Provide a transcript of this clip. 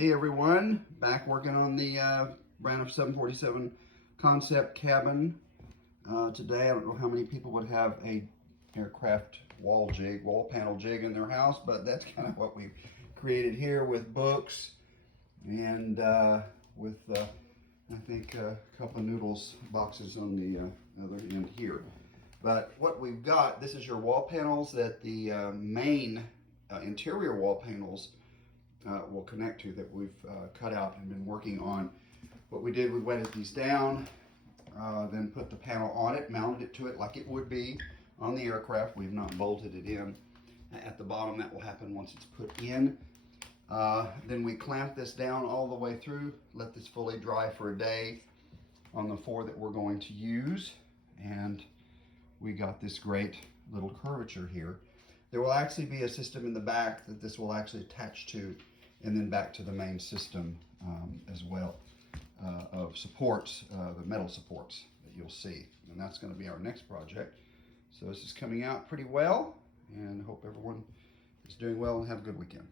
Hey everyone, back working on the Braniff 747 concept cabin. Today, I don't know how many people would have a aircraft wall panel jig in their house, but that's kind of what we've created here with books and with, I think, a couple of noodles boxes on the other end here. But what we've got, this is your wall panels that the main interior wall panels will connect to, that we've cut out and been working on. What we did, we wetted these down, then put the panel on it, mounted it to it like it would be on the aircraft. We've not bolted it in at the bottom. That will happen once it's put in. Then we clamp this down all the way through, let this fully dry for a day on the 4 that we're going to use, and we got this great little curvature here. There will actually be a system in the back that this will actually attach to, and then back to the main system as well of supports, the metal supports that you'll see. And that's going to be our next project. So this is coming out pretty well, and hope everyone is doing well and have a good weekend.